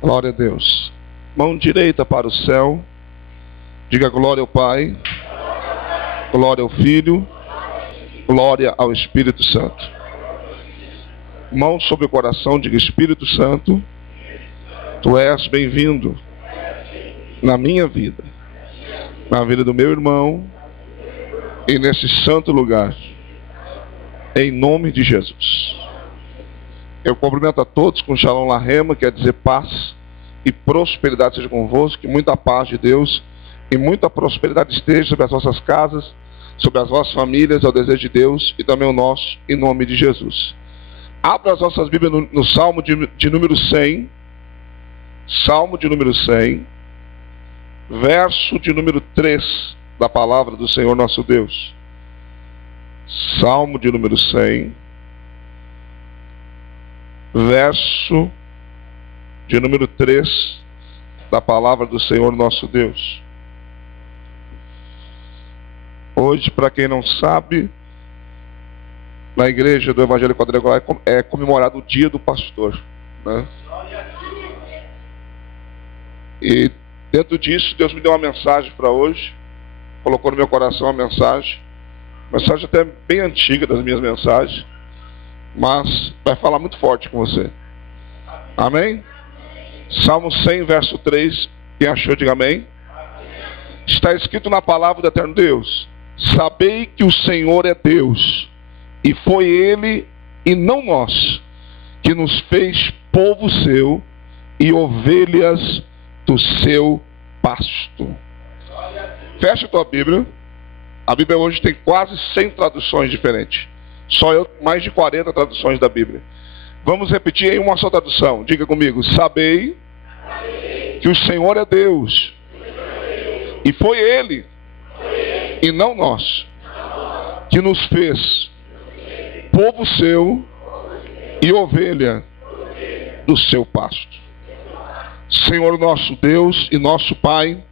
Glória a Deus. Mão direita para o céu. Diga glória ao Pai, glória ao Filho, glória ao Espírito Santo. Mão sobre o coração, diga: Espírito Santo, Tu és bem-vindo na minha vida, na vida do meu irmão e nesse santo lugar, em nome de Jesus. Eu cumprimento a todos com Shalom Lahema, quer dizer paz e prosperidade seja convosco, que muita paz de Deus e muita prosperidade esteja sobre as vossas casas, sobre as vossas famílias, é o desejo de Deus e também o nosso, em nome de Jesus. Abra as nossas Bíblias no Salmo de número 100, Salmo de número 100, verso de número 3 da palavra do Senhor nosso Deus. Salmo de número 100, verso de número 3 da palavra do Senhor nosso Deus. Hoje, para quem não sabe, na igreja do Evangelho Quadrangular é comemorado o dia do pastor, né? E dentro disso, Deus me deu uma mensagem para hoje, colocou no meu coração uma mensagem até bem antiga das minhas mensagens, mas vai falar muito forte com você. Amém? Salmo 100, verso 3, quem achou, diga amém. Está escrito na palavra do eterno Deus: sabei que o Senhor é Deus, e foi Ele e não nós que nos fez povo seu e ovelhas do seu pasto. Fecha a tua Bíblia. A Bíblia hoje tem quase 100 traduções diferentes. Só eu mais de 40 traduções da Bíblia. Vamos repetir em uma só tradução. Diga comigo: sabei que o Senhor é Deus, e foi Ele e não nós que nos fez povo seu e ovelha do seu pasto. Senhor nosso Deus e nosso Pai,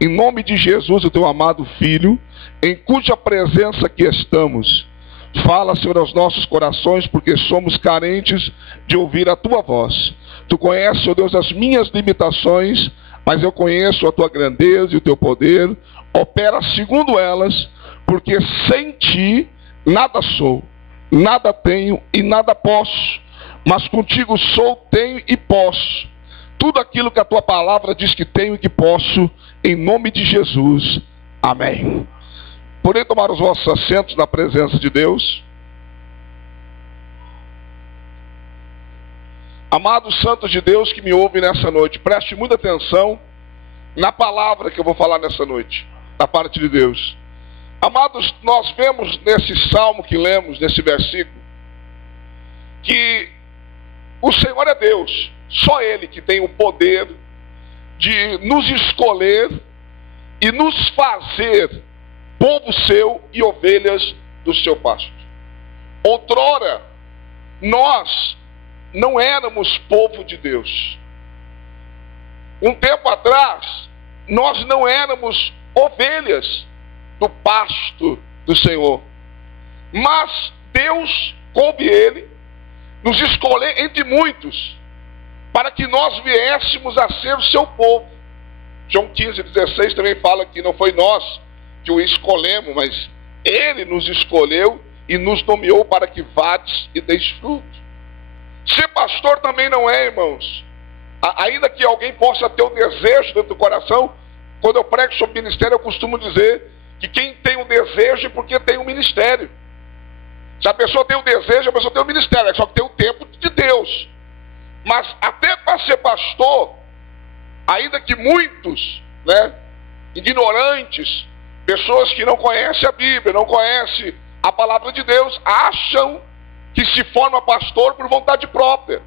em nome de Jesus, o teu amado Filho, em cuja presença aqui estamos, fala, Senhor, aos nossos corações, porque somos carentes de ouvir a tua voz. Tu conheces, ó Deus, as minhas limitações, mas eu conheço a tua grandeza e o teu poder. Opera segundo elas, porque sem ti nada sou, nada tenho e nada posso, mas contigo sou, tenho e posso tudo aquilo que a tua palavra diz que tenho e que posso, em nome de Jesus. Amém. Podem tomar os vossos assentos na presença de Deus. Amados santos de Deus que me ouvem nessa noite, preste muita atenção na palavra que eu vou falar nessa noite, da parte de Deus. Amados, nós vemos nesse salmo que lemos, nesse versículo, que o Senhor é Deus, só Ele que tem o poder de nos escolher e nos fazer povo seu e ovelhas do seu pasto. Outrora, nós não éramos povo de Deus. Um tempo atrás, nós não éramos ovelhas do pasto do Senhor. Mas Deus, coube Ele, nos escolher entre muitos, para que nós viéssemos a ser o seu povo. João 15:16 também fala que não foi nós que o escolhemos, mas Ele nos escolheu e nos nomeou para que vades e deis fruto. Ser pastor também não é, irmãos, ainda que alguém possa ter o desejo dentro do coração. Quando eu prego sobre ministério, eu costumo dizer que quem tem o desejo é porque tem um ministério. Se a pessoa tem o desejo, a pessoa tem o ministério, só que tem o tempo de Deus. Mas até para ser pastor, ainda que muitos, ignorantes, pessoas que não conhecem a Bíblia, não conhecem a palavra de Deus, acham que se forma pastor por vontade própria.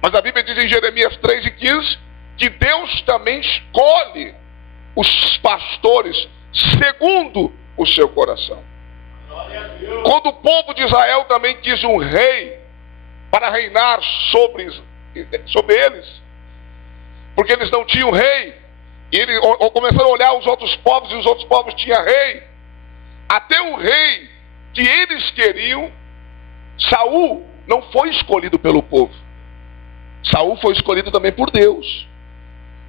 Mas a Bíblia diz em Jeremias 3:15 que Deus também escolhe os pastores segundo o seu coração. Quando o povo de Israel também quis um rei para reinar sobre eles, porque eles não tinham rei, e eles começaram a olhar os outros povos, e os outros povos tinham rei, até o rei que eles queriam, Saul, não foi escolhido pelo povo. Saul foi escolhido também por Deus.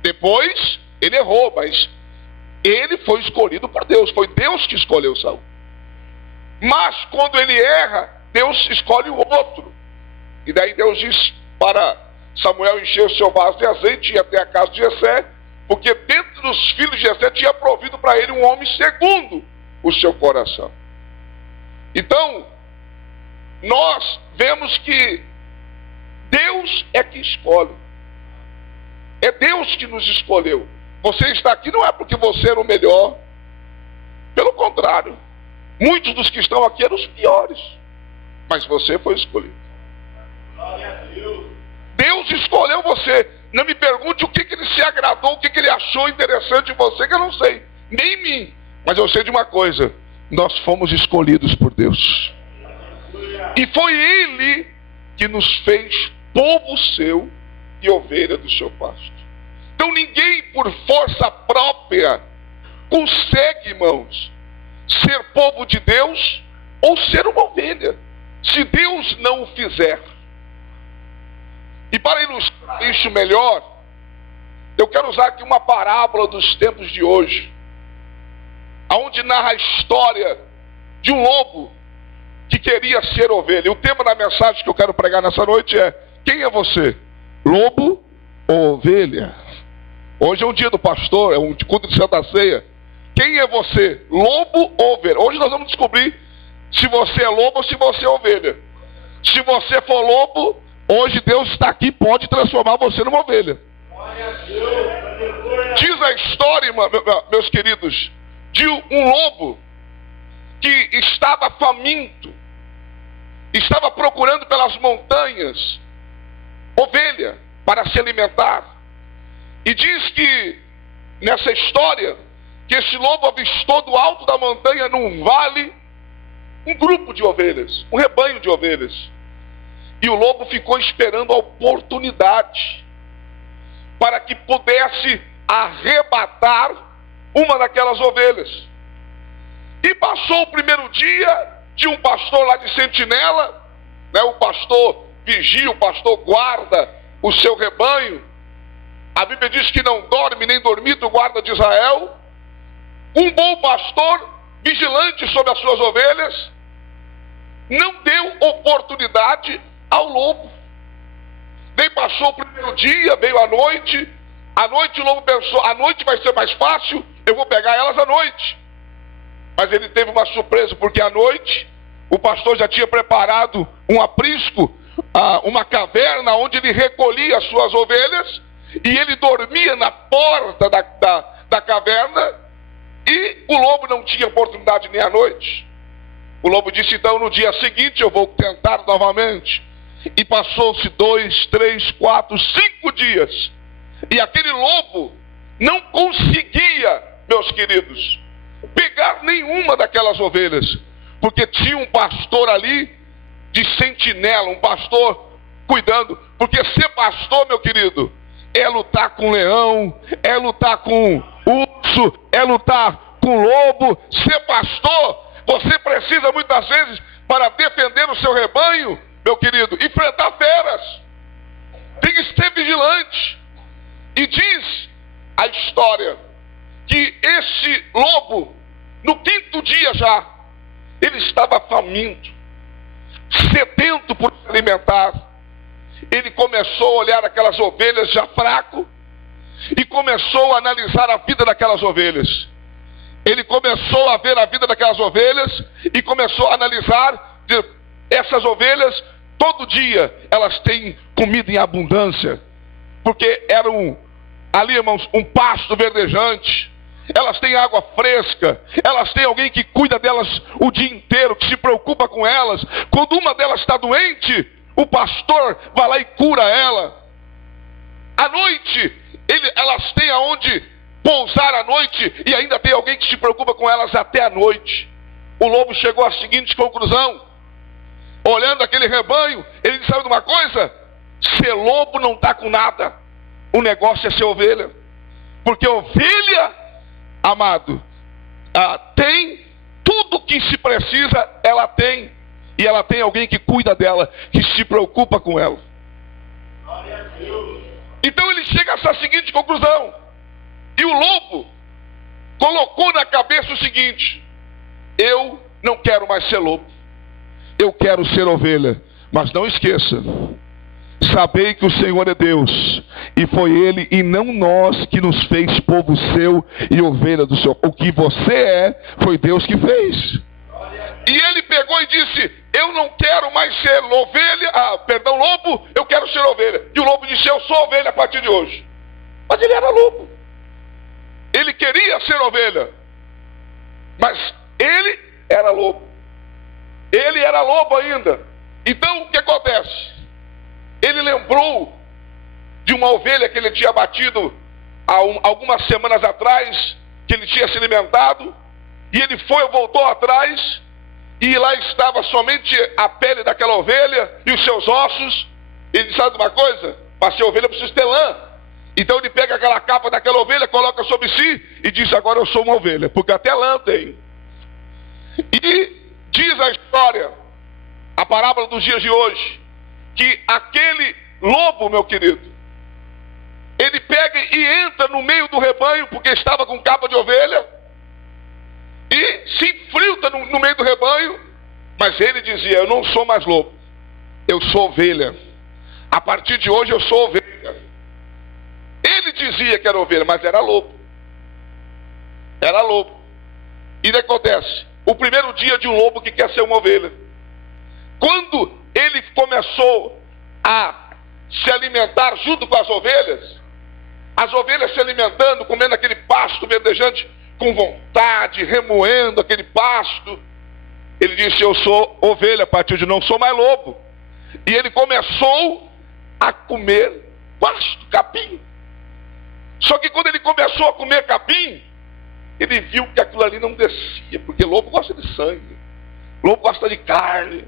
Depois ele errou, mas ele foi escolhido por Deus. Foi Deus que escolheu Saul. Mas quando ele erra, Deus escolhe o outro. E daí Deus diz para Samuel encher o seu vaso de azeite e ir até a casa de Jessé, porque dentro dos filhos de Jessé tinha provido para ele um homem segundo o seu coração. Então, nós vemos que Deus é que escolhe. É Deus que nos escolheu. Você está aqui não é porque você era o melhor. Pelo contrário, muitos dos que estão aqui eram os piores. Mas você foi escolhido. Deus escolheu você. Não me pergunte o que ele se agradou, o que ele achou interessante em você, que eu não sei. Nem em mim. Mas eu sei de uma coisa. Nós fomos escolhidos por Deus. E foi Ele que nos fez povo seu e ovelha do seu pasto. Então ninguém por força própria consegue, irmãos, ser povo de Deus ou ser uma ovelha, se Deus não o fizer. E para ilustrar isso melhor, eu quero usar aqui uma parábola dos tempos de hoje, onde narra a história de um lobo que queria ser ovelha. E o tema da mensagem que eu quero pregar nessa noite é: quem é você? Lobo ou ovelha? Hoje é um dia do pastor, é um culto de Santa Ceia. Quem é você? Lobo ou ovelha? Hoje nós vamos descobrir se você é lobo ou se você é ovelha. Se você for lobo, hoje Deus está aqui, pode transformar você numa ovelha. Diz a história, meus queridos, de um lobo que estava faminto, estava procurando pelas montanhas ovelha para se alimentar. E diz que nessa história que esse lobo avistou do alto da montanha, num vale, um grupo de ovelhas, um rebanho de ovelhas. E o lobo ficou esperando a oportunidade para que pudesse arrebatar uma daquelas ovelhas. E passou o primeiro dia, tinha um pastor lá de sentinela, né? O pastor vigia, o pastor guarda o seu rebanho. A Bíblia diz que não dorme nem dormita o guarda de Israel. Um bom pastor, vigilante sobre as suas ovelhas, não deu oportunidade ao lobo. Nem passou o primeiro dia, veio a noite. À noite o lobo pensou: a noite vai ser mais fácil, eu vou pegar elas à noite. Mas ele teve uma surpresa, porque à noite o pastor já tinha preparado um aprisco, uma caverna onde ele recolhia as suas ovelhas, e ele dormia na porta da caverna, e o lobo não tinha oportunidade nem à noite. O lobo disse: então no dia seguinte eu vou tentar novamente. E passou-se 2, 3, 4, 5 dias, e aquele lobo não conseguia, meus queridos, pegar nenhuma daquelas ovelhas, porque tinha um pastor ali de sentinela, um pastor cuidando. Porque ser pastor, meu querido, é lutar com leão, é lutar com urso, é lutar com lobo. Ser pastor, você precisa muitas vezes, para defender o seu rebanho, meu querido, enfrentar feras. Tem que ser vigilante. E diz a história que esse lobo, no 5º dia já, ele estava faminto, sedento por se alimentar. Ele começou a olhar aquelas ovelhas já fraco, e começou a analisar a vida daquelas ovelhas. Ele começou a ver a vida daquelas ovelhas, e começou a analisar essas ovelhas. Todo dia elas têm comida em abundância, porque eram ali, irmãos, um pasto verdejante. Elas têm água fresca, elas têm alguém que cuida delas o dia inteiro, que se preocupa com elas. Quando uma delas está doente, o pastor vai lá e cura ela. À noite, elas têm aonde pousar à noite, e ainda tem alguém que se preocupa com elas até a noite. O lobo chegou à seguinte conclusão: olhando aquele rebanho, ele disse: sabe de uma coisa? Ser lobo não está com nada, o negócio é ser ovelha. Porque ovelha, amado, tem tudo que se precisa, ela tem. E ela tem alguém que cuida dela, que se preocupa com ela. Então ele chega a essa seguinte conclusão: E o lobo colocou na cabeça o seguinte: eu não quero mais ser lobo, eu quero ser ovelha. Mas não esqueça, sabei que o Senhor é Deus, e foi Ele e não nós que nos fez povo seu e ovelha do Senhor. O que você é, foi Deus que fez. E ele pegou e disse: eu não quero mais ser lobo, eu quero ser ovelha. E o lobo disse: eu sou ovelha a partir de hoje. Mas ele era lobo. Ele queria ser ovelha, mas ele era lobo. Ele era lobo ainda. Então o que acontece? Ele lembrou de uma ovelha que ele tinha batido algumas semanas atrás, que ele tinha se alimentado, e ele voltou atrás, e lá estava somente a pele daquela ovelha e os seus ossos. Ele disse: sabe de uma coisa? Para ser ovelha eu preciso ter lã. Então ele pega aquela capa daquela ovelha, coloca sobre si e diz: agora eu sou uma ovelha, porque até lã tem. E diz a história, a parábola dos dias de hoje, que aquele lobo, meu querido, ele pega e entra no meio do rebanho, porque estava com capa de ovelha, e se infiltra no meio do rebanho. Mas ele dizia: eu não sou mais lobo, eu sou ovelha. A partir de hoje eu sou ovelha. Ele dizia que era ovelha, mas era lobo. Era lobo. E o que acontece? O primeiro dia de um lobo que quer ser uma ovelha. Quando ele começou a se alimentar junto com as ovelhas se alimentando, comendo aquele pasto verdejante, com vontade, remoendo aquele pasto, ele disse: eu sou ovelha a partir de não sou mais lobo. E ele começou a comer pasto, capim. Só que quando ele começou a comer capim, ele viu que aquilo ali não descia, porque lobo gosta de sangue, lobo gosta de carne.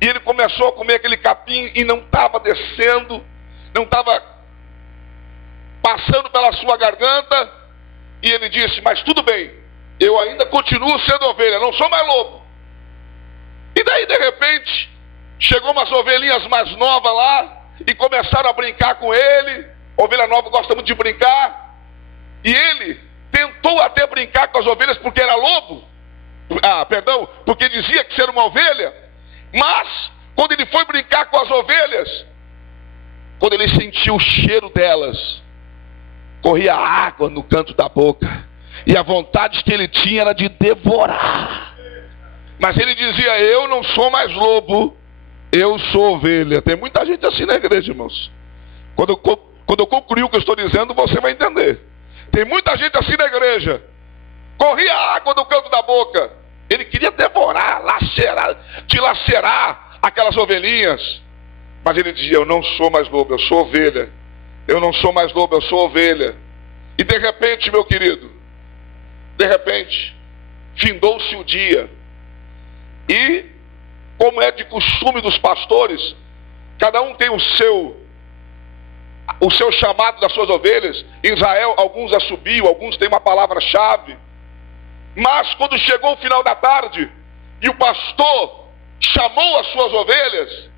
E ele começou a comer aquele capim e não estava descendo, não estava passando pela sua garganta. E ele disse: mas tudo bem, eu ainda continuo sendo ovelha, não sou mais lobo. E daí de repente chegou umas ovelhinhas mais novas lá e começaram a brincar com ele. Ovelha nova gosta muito de brincar. E ele tentou até brincar com as ovelhas porque era lobo. Porque dizia que era uma ovelha. Mas quando ele foi brincar com as ovelhas, quando ele sentiu o cheiro delas, corria água no canto da boca, e a vontade que ele tinha era de devorar. Mas ele dizia: eu não sou mais lobo, eu sou ovelha. Tem muita gente assim na igreja, irmãos. Quando eu concluir o que eu estou dizendo, você vai entender. Tem muita gente assim na igreja. Corria água no canto da boca. Ele queria devorar, dilacerar aquelas ovelhinhas. Mas ele dizia: eu não sou mais lobo, eu sou ovelha. Eu não sou mais lobo, eu sou ovelha. E de repente, meu querido, findou-se o dia. E, como é de costume dos pastores, cada um tem o seu chamado das suas ovelhas. Em Israel, alguns assobiam, alguns têm uma palavra-chave. Mas quando chegou o final da tarde e o pastor chamou as suas ovelhas,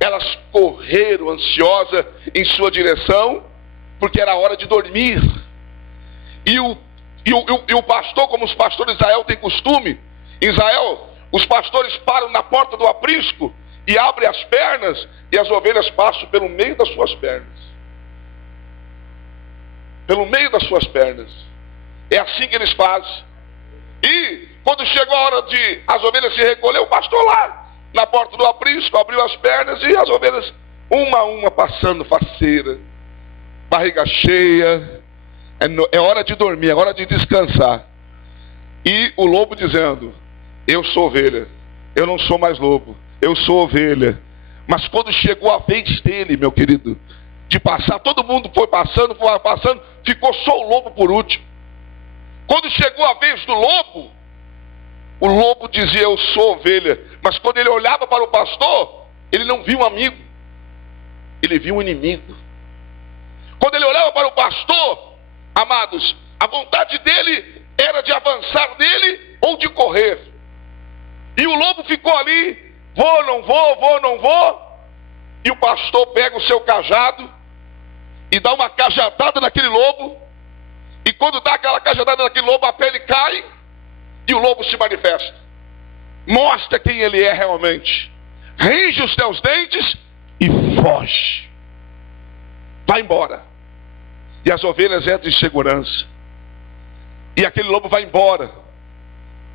elas correram ansiosas em sua direção, porque era hora de dormir. E o pastor, como os pastores de Israel têm costume, em Israel, os pastores param na porta do aprisco e abrem as pernas, e as ovelhas passam pelo meio das suas pernas. Pelo meio das suas pernas. É assim que eles fazem. E quando chegou a hora de as ovelhas se recolher, o pastor lá na porta do aprisco abriu as pernas, e as ovelhas, uma a uma, passando faceira, barriga cheia. É hora de dormir, é hora de descansar. E o lobo dizendo: eu sou ovelha, eu não sou mais lobo, eu sou ovelha. Mas quando chegou a vez dele, meu querido, de passar, todo mundo foi passando, ficou só o lobo por último. Quando chegou a vez do lobo, o lobo dizia: eu sou ovelha. Mas quando ele olhava para o pastor, ele não viu um amigo, ele viu um inimigo. Quando ele olhava para o pastor, amados, a vontade dele era de avançar nele ou de correr. E o lobo ficou ali: vou, não vou, vou, não vou. E o pastor pega o seu cajado e dá uma cajadada naquele lobo. E quando dá aquela cajadada naquele lobo, a pele cai e o lobo se manifesta. Mostra quem ele é realmente. Range os teus dentes e foge. Vai embora. E as ovelhas entram em segurança. E aquele lobo vai embora,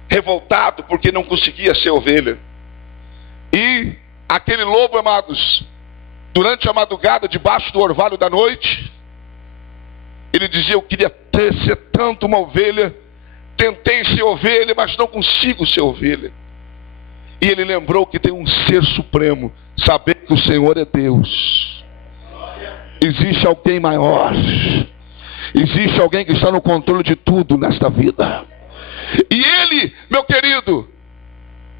revoltado porque não conseguia ser ovelha. E aquele lobo, amados, durante a madrugada, debaixo do orvalho da noite, ele dizia: eu queria ser tanto uma ovelha, tentei ser ovelha, mas não consigo ser ovelha. E ele lembrou que tem um ser supremo, saber que o Senhor é Deus. Existe alguém maior. Existe alguém que está no controle de tudo nesta vida. E ele, meu querido,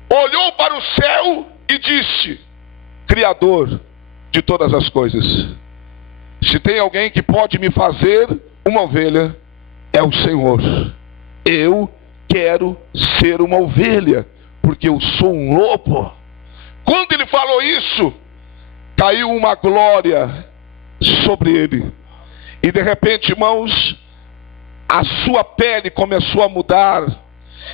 olhou para o céu e disse: Criador de todas as coisas, se tem alguém que pode me fazer uma ovelha, é o Senhor. Eu quero ser uma ovelha, porque eu sou um lobo. Quando ele falou isso, caiu uma glória sobre ele. E de repente, irmãos, a sua pele começou a mudar.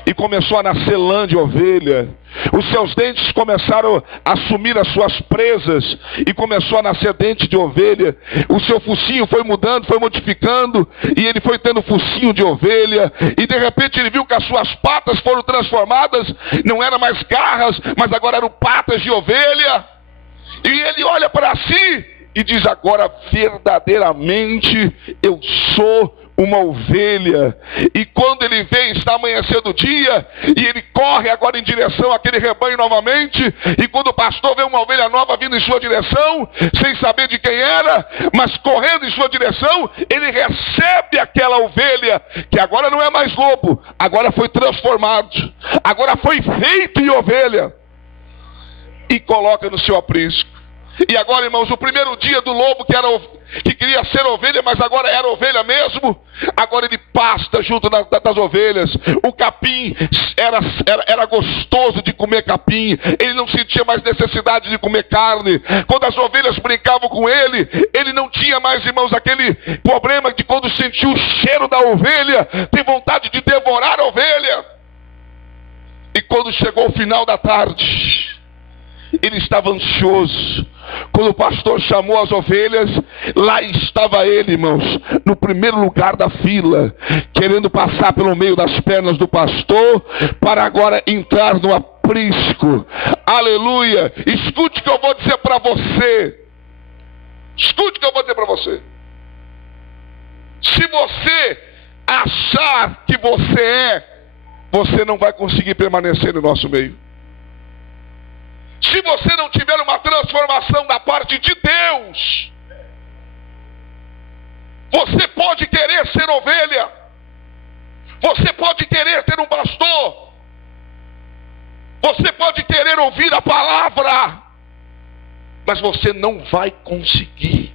E começou a nascer lã de ovelha. Os seus dentes começaram a assumir as suas presas. E começou a nascer dente de ovelha. O seu focinho foi mudando, foi modificando. E ele foi tendo focinho de ovelha. E de repente ele viu que as suas patas foram transformadas. Não eram mais garras, mas agora eram patas de ovelha. E ele olha para si e diz: agora verdadeiramente eu sou uma ovelha. E quando ele vê, está amanhecendo o dia, e ele corre agora em direção àquele rebanho novamente. E quando o pastor vê uma ovelha nova vindo em sua direção, sem saber de quem era, mas correndo em sua direção, ele recebe aquela ovelha, que agora não é mais lobo, agora foi transformado, agora foi feito em ovelha, e coloca no seu aprisco. E agora, irmãos, o primeiro dia do lobo que queria ser ovelha, mas agora era ovelha mesmo, agora ele pasta junto das ovelhas. O capim era gostoso de comer capim. Ele não sentia mais necessidade de comer carne. Quando as ovelhas brincavam com ele, ele não tinha mais, irmãos, aquele problema de quando sentiu o cheiro da ovelha, tem vontade de devorar a ovelha. E quando chegou o final da tarde, ele estava ansioso. Quando o pastor chamou as ovelhas, lá estava ele, irmãos, no primeiro lugar da fila, querendo passar pelo meio das pernas do pastor, para agora entrar no aprisco. Aleluia! Escute o que eu vou dizer para você. Escute o que eu vou dizer para você. Se você achar que você não vai conseguir permanecer no nosso meio. Se você não tiver uma transformação da parte de Deus, você pode querer ser ovelha, você pode querer ter um pastor, você pode querer ouvir a palavra, mas você não vai conseguir.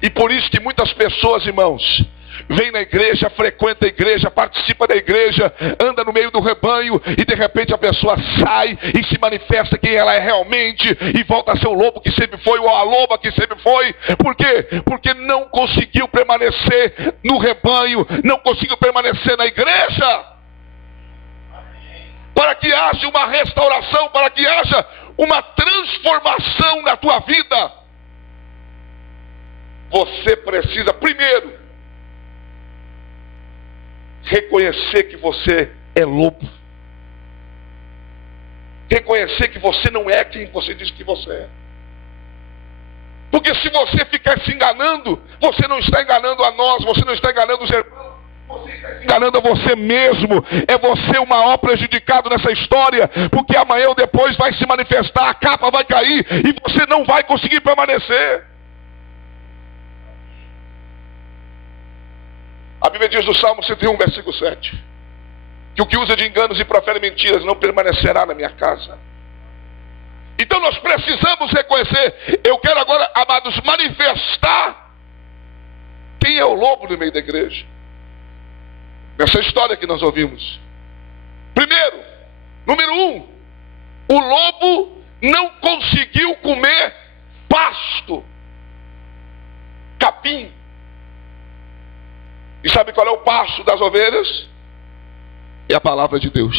E por isso que muitas pessoas, irmãos, vem na igreja, frequenta a igreja, participa da igreja, anda no meio do rebanho, e de repente a pessoa sai e se manifesta quem ela é realmente, e volta a ser o lobo que sempre foi, ou a loba que sempre foi. Por quê? Porque não conseguiu permanecer no rebanho, não conseguiu permanecer na igreja. Para que haja uma restauração, para que haja uma transformação na tua vida, você precisa primeiro reconhecer que você é lobo. Reconhecer que você não é quem você diz que você é. Porque se você ficar se enganando, você não está enganando a nós, você não está enganando os irmãos, você está enganando a você mesmo. É você o maior prejudicado nessa história, porque amanhã ou depois vai se manifestar, a capa vai cair e você não vai conseguir permanecer. A Bíblia diz no Salmo 101, versículo 7, que o que usa de enganos e profere mentiras não permanecerá na minha casa. Então nós precisamos reconhecer. Eu quero agora, amados, manifestar quem é o lobo no meio da igreja. Nessa história que nós ouvimos. Primeiro, número 1, o lobo não conseguiu comer pasto, capim. E sabe qual é o pasto das ovelhas? É a palavra de Deus.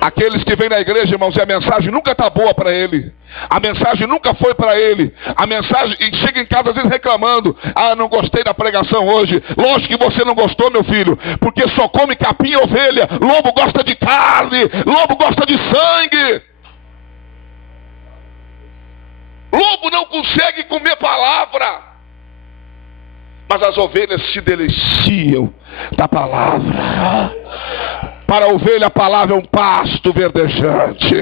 Aqueles que vêm na igreja, irmãos, e a mensagem nunca está boa para ele. A mensagem nunca foi para ele. A mensagem, e chega em casa às vezes reclamando: ah, não gostei da pregação hoje. Lógico que você não gostou, meu filho, porque só come capim e ovelha. Lobo gosta de carne, lobo gosta de sangue. Lobo não consegue comer palavra. Mas as ovelhas se deliciam da palavra. Para a ovelha a palavra é um pasto verdejante.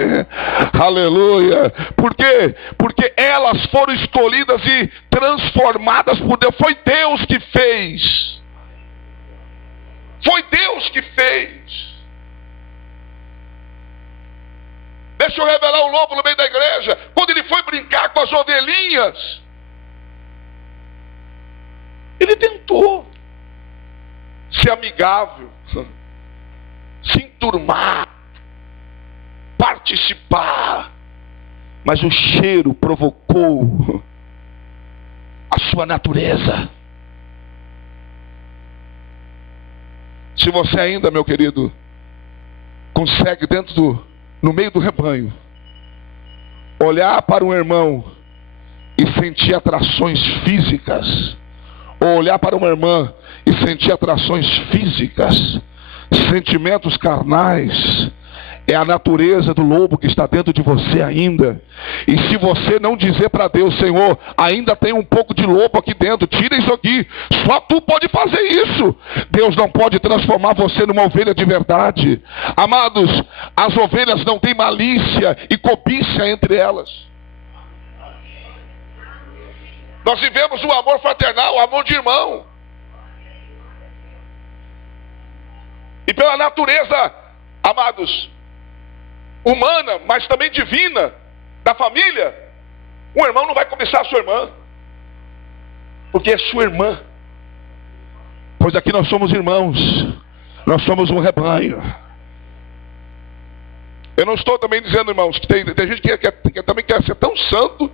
Aleluia. Por quê? Porque elas foram escolhidas e transformadas por Deus. Foi Deus que fez. Foi Deus que fez. Deixa eu revelar o lobo no meio da igreja. Quando ele foi brincar com as ovelhinhas, ele tentou ser amigável, se enturmar, participar, mas o cheiro provocou a sua natureza. Se você ainda, meu querido, consegue no meio do rebanho, olhar para um irmão e sentir atrações físicas, ou olhar para uma irmã e sentir atrações físicas, sentimentos carnais, é a natureza do lobo que está dentro de você ainda. E se você não dizer para Deus: Senhor, ainda tem um pouco de lobo aqui dentro, tira isso aqui, só tu pode fazer isso. Deus não pode transformar você numa ovelha de verdade. Amados, as ovelhas não têm malícia e cobiça entre elas. Nós vivemos o amor fraternal, o amor de irmão. E pela natureza, amados, humana, mas também divina, da família, um irmão não vai cobiçar a sua irmã, porque é sua irmã. Pois aqui nós somos irmãos, nós somos um rebanho. Eu não estou também dizendo, irmãos, que tem gente que também quer ser tão santo,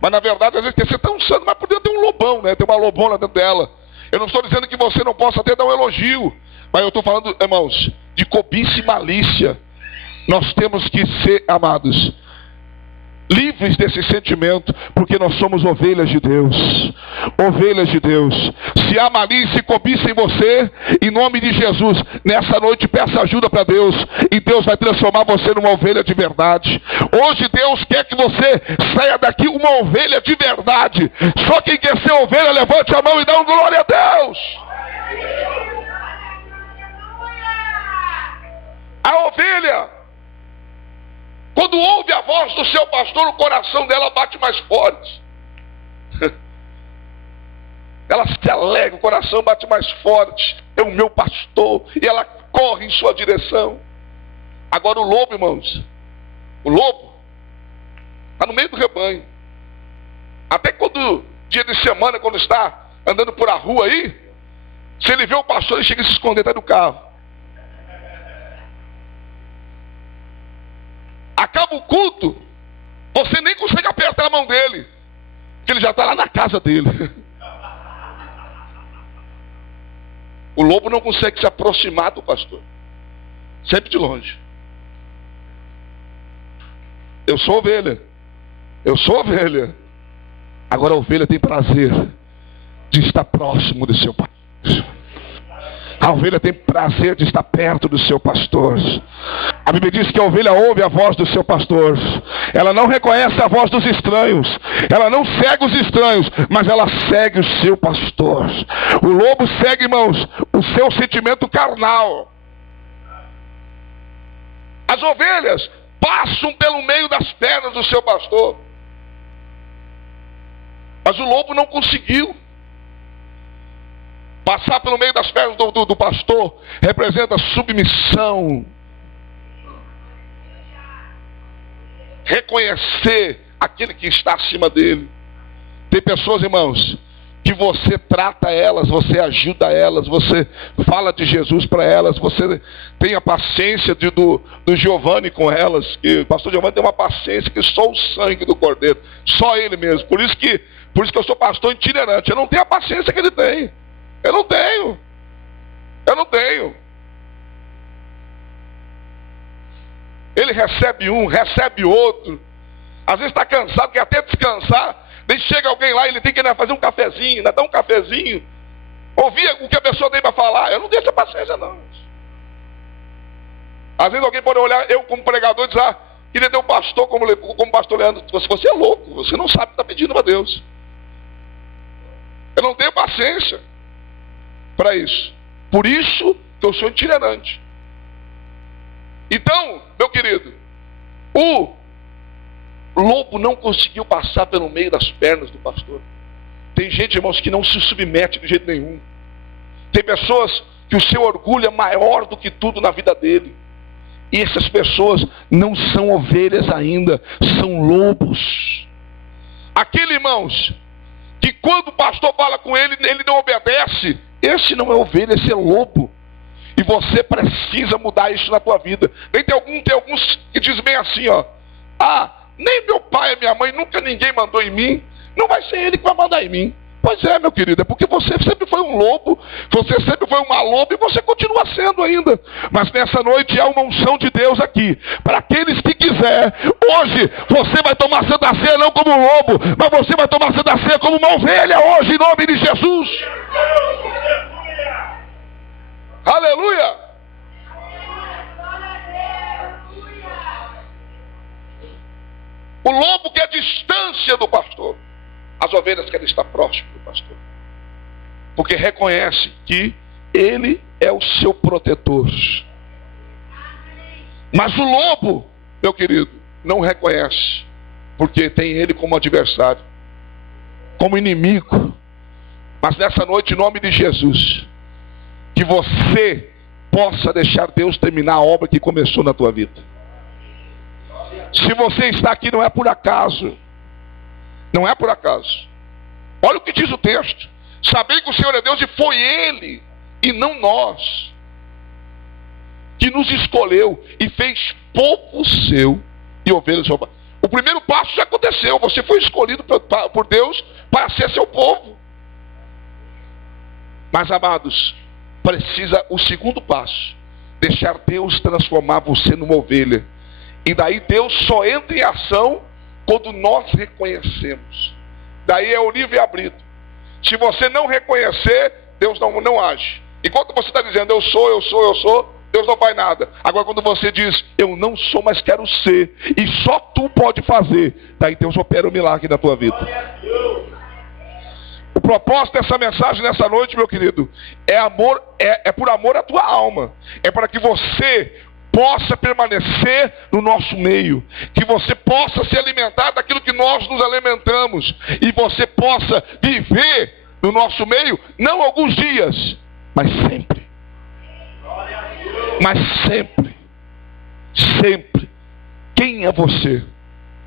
mas na verdade às vezes quer ser tão santo, mas por dentro tem um lobão, né? Tem uma lobona dentro dela. Eu não estou dizendo que você não possa até dar um elogio, mas eu estou falando, irmãos, de cobiça e malícia. Nós temos que ser, amados, livres desse sentimento, porque nós somos ovelhas de Deus. Ovelhas de Deus. Se há malícia e cobiça em você, em nome de Jesus, nessa noite peça ajuda para Deus, e Deus vai transformar você numa ovelha de verdade. Hoje Deus quer que você saia daqui uma ovelha de verdade. Só quem quer ser ovelha, levante a mão e dá um glória a Deus. A ovelha, quando ouve a voz do seu pastor, o coração dela bate mais forte. Ela se alegra, o coração bate mais forte. É o meu pastor. E ela corre em sua direção. Agora o lobo, irmãos, o lobo está no meio do rebanho. Até quando, dia de semana, quando está andando por a rua aí, se ele vê o pastor, ele chega a se esconder atrás do carro. Acaba o culto, você nem consegue apertar a mão dele, porque ele já está lá na casa dele. O lobo não consegue se aproximar do pastor, sempre de longe. Eu sou ovelha, eu sou ovelha. Agora a ovelha tem prazer de estar próximo do seu pastor. A ovelha tem prazer de estar perto do seu pastor. A Bíblia diz que a ovelha ouve a voz do seu pastor. Ela não reconhece a voz dos estranhos. Ela não segue os estranhos, mas ela segue o seu pastor. O lobo segue, irmãos, o seu sentimento carnal. As ovelhas passam pelo meio das pernas do seu pastor. Mas o lobo não conseguiu. Passar pelo meio das pernas do pastor representa submissão. Reconhecer aquele que está acima dele. Tem pessoas, irmãos, que você trata elas, você ajuda elas, você fala de Jesus para elas, você tem a paciência do Giovanni com elas, que o pastor Giovanni tem uma paciência que só o sangue do Cordeiro, só ele mesmo. Por isso que eu sou pastor itinerante, eu não tenho a paciência que ele tem. Eu não tenho. Eu não tenho. Ele recebe um, recebe outro. Às vezes está cansado, quer até descansar. Daí chega alguém lá e ele tem que fazer um cafezinho, dar um cafezinho. Ouvir o que a pessoa tem para falar. Eu não tenho essa paciência, não. Às vezes alguém pode olhar, eu como pregador, e dizer, queria ter um pastor como pastor Leandro. Você é louco, você não sabe o que está pedindo para Deus. Eu não tenho paciência para isso. Por isso que eu sou itinerante. Então, meu querido, o lobo não conseguiu passar pelo meio das pernas do pastor. Tem gente, irmãos, que não se submete de jeito nenhum. Tem pessoas que o seu orgulho é maior do que tudo na vida dele. E essas pessoas não são ovelhas ainda, são lobos. Aquele, irmãos, que quando o pastor fala com ele, ele não obedece. Esse não é ovelha, esse é lobo. E você precisa mudar isso na tua vida. Tem alguns que dizem bem assim, ó. Nem meu pai e minha mãe, nunca ninguém mandou em mim. Não vai ser ele que vai mandar em mim. Pois é, meu querido, é porque você sempre foi um lobo, você sempre foi uma loba e você continua sendo ainda. Mas nessa noite há uma unção de Deus aqui. Para aqueles que quiser, hoje você vai tomar Santa Ceia não como um lobo, mas você vai tomar Santa Ceia como uma ovelha hoje, em nome de Jesus. Aleluia! O lobo quer distância do pastor. As ovelhas querem estar próximas do pastor. Porque reconhece que ele é o seu protetor. Mas o lobo, meu querido, não reconhece. Porque tem ele como adversário. Como inimigo. Mas nessa noite, em nome de Jesus, que você possa deixar Deus terminar a obra que começou na tua vida. Se você está aqui não é por acaso. Não é por acaso. Olha o que diz o texto. Sabei que o Senhor é Deus e foi Ele, e não nós, que nos escolheu e fez povo seu e ovelhas seu. O primeiro passo já aconteceu. Você foi escolhido por Deus para ser seu povo. Mas, amados, precisa o segundo passo. Deixar Deus transformar você numa ovelha. E daí Deus só entra em ação quando nós reconhecemos. Daí é o livre-arbítrio. Se você não reconhecer, Deus não age. Enquanto você está dizendo, eu sou, Deus não faz nada. Agora quando você diz, eu não sou, mas quero ser, e só tu pode fazer, daí Deus opera um milagre na tua vida. O propósito dessa mensagem nessa noite, meu querido, é amor, é por amor à tua alma. É para que você possa permanecer no nosso meio, que você possa se alimentar daquilo que nós nos alimentamos, e você possa viver no nosso meio, não alguns dias, mas sempre. Mas sempre. Sempre. Quem é você?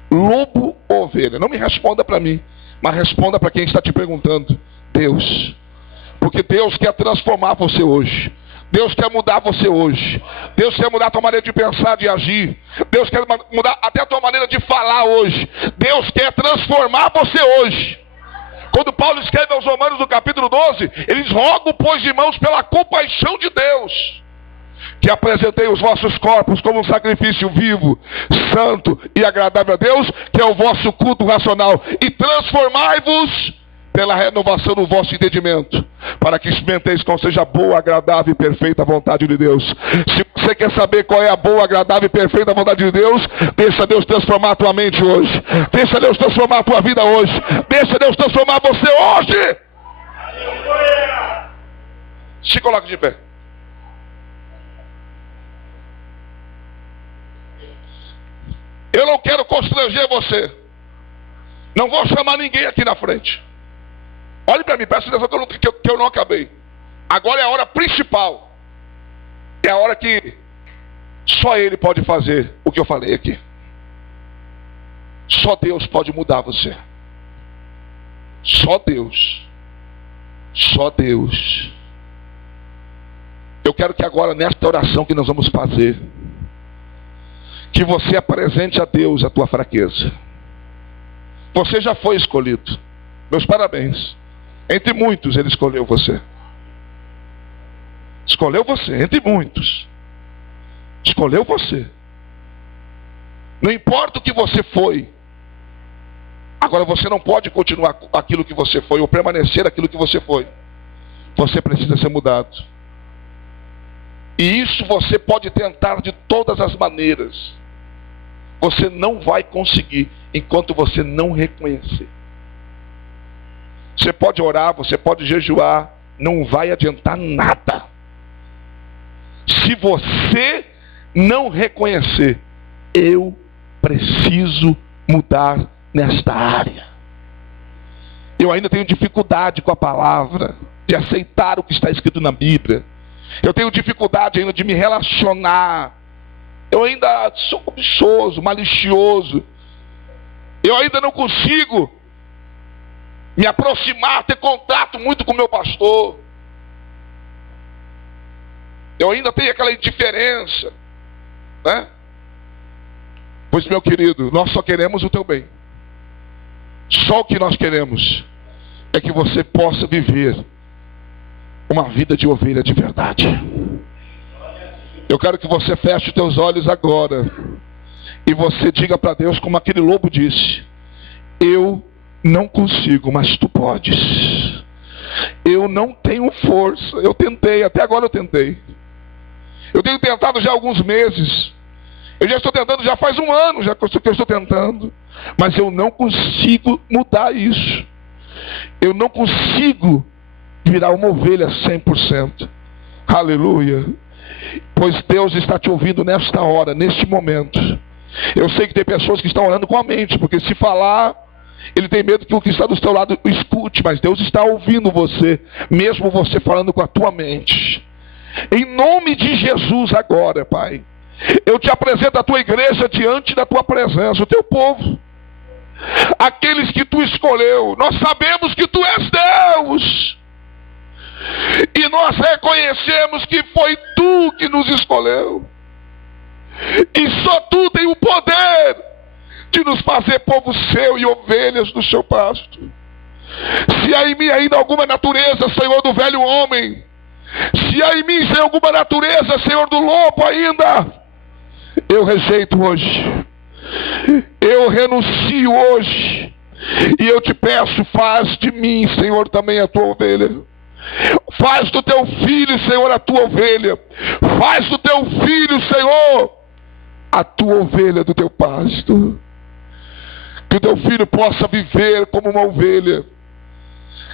Lobo ou ovelha? Não me responda para mim, mas responda para quem está te perguntando. Deus. Porque Deus quer transformar você hoje. Deus quer mudar você hoje. Deus quer mudar a tua maneira de pensar, de agir. Deus quer mudar até a tua maneira de falar hoje. Deus quer transformar você hoje. Quando Paulo escreve aos Romanos no capítulo 12, eles rogam, pois, irmãos, pela compaixão de Deus, que apresentei os vossos corpos como um sacrifício vivo, santo e agradável a Deus, que é o vosso culto racional, e transformai-vos pela renovação do vosso entendimento, para que experimenteis qual seja a boa, agradável e perfeita vontade de Deus. Se você quer saber qual é a boa, agradável e perfeita vontade de Deus, deixa Deus transformar a tua mente hoje. Deixa Deus transformar a tua vida hoje. Deixa Deus transformar você hoje. Se coloque de pé. Eu não quero constranger você. Não vou chamar ninguém aqui na frente. Olhe para mim, presta atenção que eu não acabei. Agora é a hora principal. É a hora que só Ele pode fazer o que eu falei aqui. Só Deus pode mudar você. Só Deus. Só Deus. Eu quero que agora, nesta oração que nós vamos fazer, que você apresente a Deus a tua fraqueza. Você já foi escolhido. Meus parabéns. Entre muitos Ele escolheu você. escolheu você, entre muitos. Escolheu você. Não importa o que você foi. Agora você não pode continuar aquilo que você foi, ou permanecer aquilo que você foi. Você precisa ser mudado. E isso você pode tentar de todas as maneiras. Você não vai conseguir enquanto você não reconhecer. Você pode orar, você pode jejuar, não vai adiantar nada. Se você não reconhecer, eu preciso mudar nesta área. Eu ainda tenho dificuldade com a palavra, de aceitar o que está escrito na Bíblia. Eu tenho dificuldade ainda de me relacionar. Eu ainda sou cobiçoso, malicioso. Eu ainda não consigo me aproximar, ter contato muito com o meu pastor. Eu ainda tenho aquela indiferença, né? Pois, meu querido, nós só queremos o teu bem. Só o que nós queremos é que você possa viver uma vida de ovelha de verdade. Eu quero que você feche os teus olhos agora e você diga para Deus como aquele lobo disse: eu não consigo, mas tu podes. Eu não tenho força. Eu tentei, até agora eu tentei. Eu tenho tentado já há alguns meses. Eu já estou tentando, já faz um ano já que eu estou tentando. Mas eu não consigo mudar isso. Eu não consigo virar uma ovelha 100%. Aleluia. Pois Deus está te ouvindo nesta hora, neste momento. Eu sei que tem pessoas que estão orando com a mente, porque se falar, ele tem medo que o que está do seu lado escute, mas Deus está ouvindo você, mesmo você falando com a tua mente. Em nome de Jesus agora, Pai, eu te apresento a tua igreja diante da tua presença, o teu povo, aqueles que tu escolheu. Nós sabemos que tu és Deus, e nós reconhecemos que foi tu que nos escolheu, e só tu tem o poder de nos fazer povo seu e ovelhas do seu pasto. Se há em mim ainda alguma natureza, Senhor, do velho homem, se há em mim, Senhor, alguma natureza, Senhor, do lobo ainda, eu rejeito hoje, eu renuncio hoje, e eu te peço, faz de mim, Senhor, também a tua ovelha. Faz do teu filho, Senhor, a tua ovelha. Faz do teu filho, Senhor, a tua ovelha do teu pasto. Que o teu filho possa viver como uma ovelha,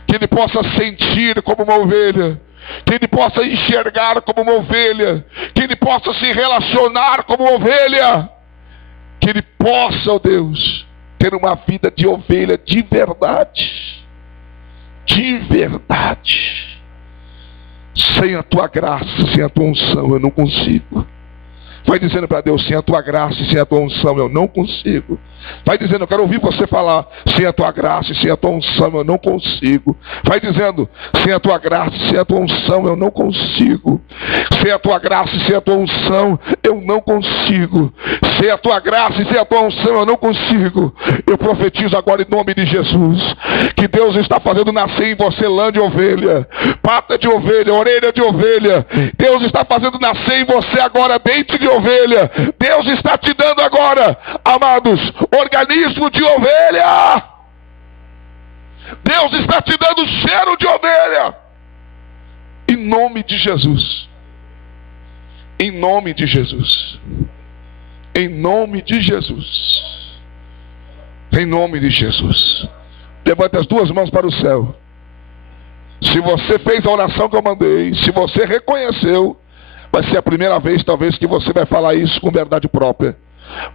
que ele possa sentir como uma ovelha, que ele possa enxergar como uma ovelha, que ele possa se relacionar como uma ovelha, que ele possa, ó Deus, ter uma vida de ovelha de verdade. De verdade. Sem a tua graça, sem a tua unção, eu não consigo. Vai dizendo para Deus: sem a tua graça e sem a tua unção eu não consigo. Vai dizendo: eu quero ouvir você falar: sem a tua graça e sem a tua unção eu não consigo. Vai dizendo: sem a tua graça e sem a tua unção eu não consigo. Sem a tua graça e sem a tua unção eu não consigo. Sem a tua graça e sem a tua unção eu não consigo. Eu profetizo agora em nome de Jesus que Deus está fazendo nascer em você lã de ovelha, pata de ovelha, orelha de ovelha. Deus está fazendo nascer em você agora dente de ovelha. Deus está te dando agora, amados, organismo de ovelha. Deus está te dando cheiro de ovelha. Em nome de Jesus. Em nome de Jesus. Em nome de Jesus. Em nome de Jesus. Levante as duas mãos para o céu. Se você fez a oração que eu mandei, se você reconheceu, vai ser a primeira vez, talvez, que você vai falar isso com verdade própria.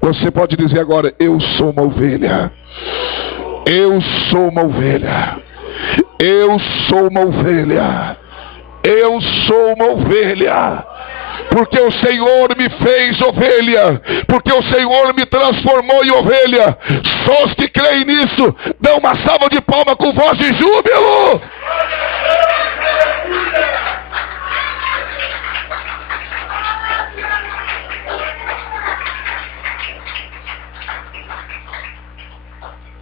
Você pode dizer agora: eu sou uma ovelha. Eu sou uma ovelha. Eu sou uma ovelha. Eu sou uma ovelha. Porque o Senhor me fez ovelha. Porque o Senhor me transformou em ovelha. Só os que creem nisso dão uma salva de palmas com voz de júbilo.